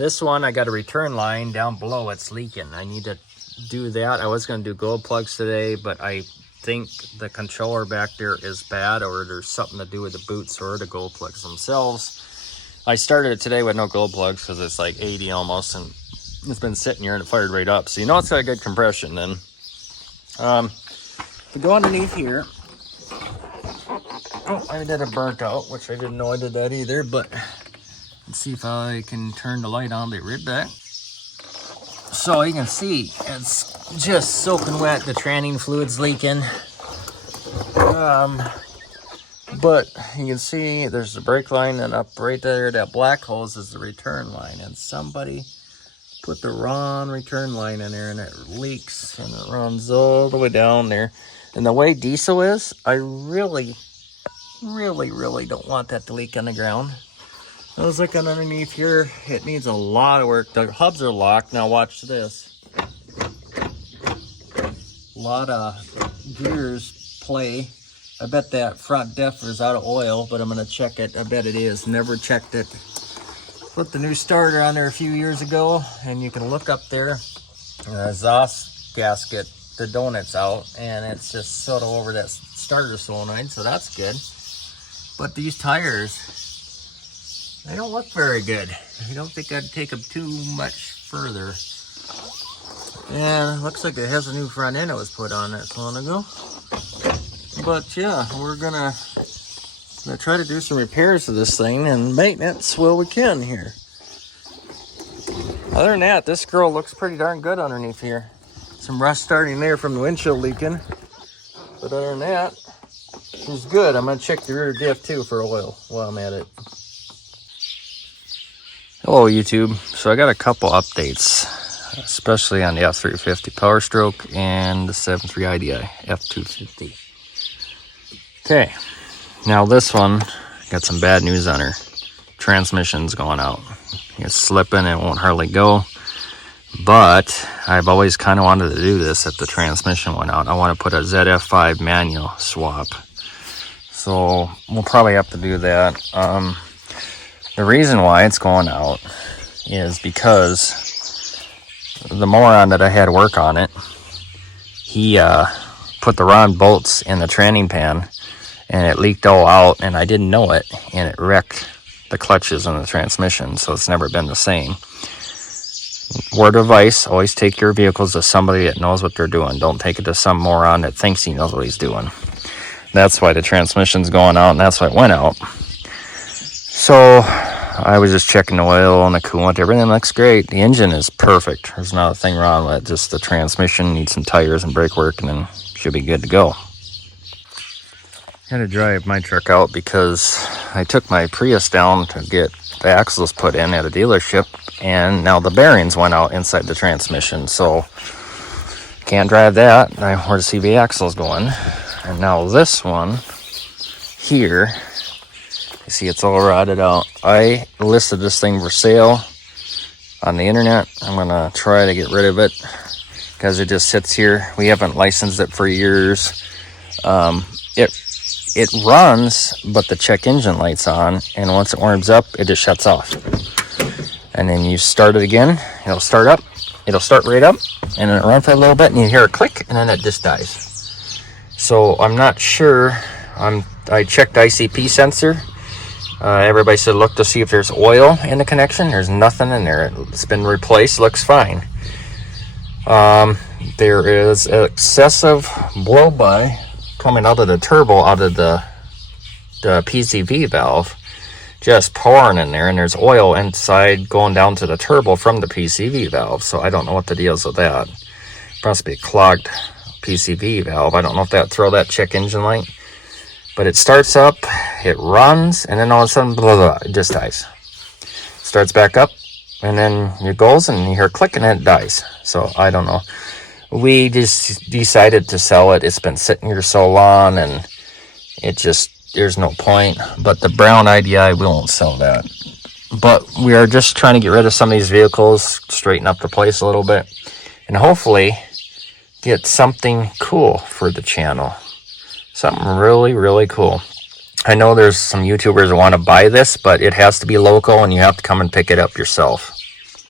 This one, I got a return line down below. It's leaking. I need to do that. I was going to do gold plugs today, but I think the controller back there is bad, or there's something to do with the boots or the gold plugs themselves. I started it today with no gold plugs because it's like 80 almost, and it's been sitting here and it fired right up. So you know it's got a good compression then. If we go underneath here, oh, I did a burnt out, which I didn't know I did that either, but let's see if I can turn the light on. Be right back. So you can see it's just soaking wet. The tranning fluid's leaking. But you can see there's the brake line, and up right there, that black hose is the return line. And somebody put the wrong return line in there, and it leaks, and it runs all the way down there. And the way diesel is, I really don't want that to leak on the ground. I was looking underneath here. It needs a lot of work. The hubs are locked. Now watch this. A lot of gears play. I bet that front diff is out of oil, but I'm going to check it. I bet it is. Never checked it. Put the new starter on there a few years ago, and you can look up there. Exhaust gasket, the donut's out, and it's just sort of over that starter solenoid, so that's good. But these tires, they don't look very good. I don't think I'd take them too much further. And it looks like it has a new front end that was put on that so long ago. But yeah, we're gonna try to do some repairs to this thing and maintenance while we can here. Other than that, this girl looks pretty darn good underneath here. Some rust starting there from the windshield leaking. But other than that, she's good. I'm gonna check the rear diff too for oil while I'm at it. Hello YouTube. So I got a couple updates, especially on the F350 powerstroke and the 7.3 IDI F250. Okay, now this one got some bad news on her. Transmission's going out. It's slipping, it won't hardly go. But I've always kind of wanted to do this if the transmission went out. I want to put a ZF5 manual swap. So we'll probably have to do that. The reason why it's going out is because the moron that I had work on it, he put the wrong bolts in the tranning pan, and it leaked all out, and I didn't know it, and it wrecked the clutches on the transmission, so it's never been the same. Word of advice, always take your vehicles to somebody that knows what they're doing. Don't take it to some moron that thinks he knows what he's doing. That's why the transmission's going out, and that's why it went out. So I was just checking the oil and the coolant. Everything looks great. The engine is perfect. There's not a thing wrong with it. Just the transmission needs some tires and brake work, and then should be good to go. I had to drive my truck out because I took my Prius down to get the axles put in at a dealership, and now the bearings went out inside the transmission, so can't drive that. I want to see the axles going. And now this one here, you see it's all rotted out. I listed this thing for sale on the internet. I'm gonna try to get rid of it because it just sits here. We haven't licensed it for years. It runs, but the check engine light's on, and once it warms up, it just shuts off. And then you start it again, it'll start up, it'll start right up, and then it runs for a little bit, and you hear a click, and then it just dies. So I'm not sure. I checked the ICP sensor. Everybody said look to see if there's oil in the connection. There's nothing in there. It's been replaced, looks fine. There is excessive blow-by coming out of the turbo, out of the PCV valve, just pouring in there, and there's oil inside going down to the turbo from the PCV valve. So I don't know what the deal is with that. Must be a clogged PCV valve. I don't know if that throw that check engine light, but it starts up, it runs, and then all of a sudden, blah, blah, it just dies. Starts back up, and then it goes, and you hear a click, and then it dies. So I don't know. We just decided to sell it. It's been sitting here so long, and it just, there's no point. But the brown IDI, we won't sell that. But we are just trying to get rid of some of these vehicles, straighten up the place a little bit, and hopefully get something cool for the channel. Something really, really cool. I know there's some YouTubers that want to buy this, but it has to be local, and you have to come and pick it up yourself.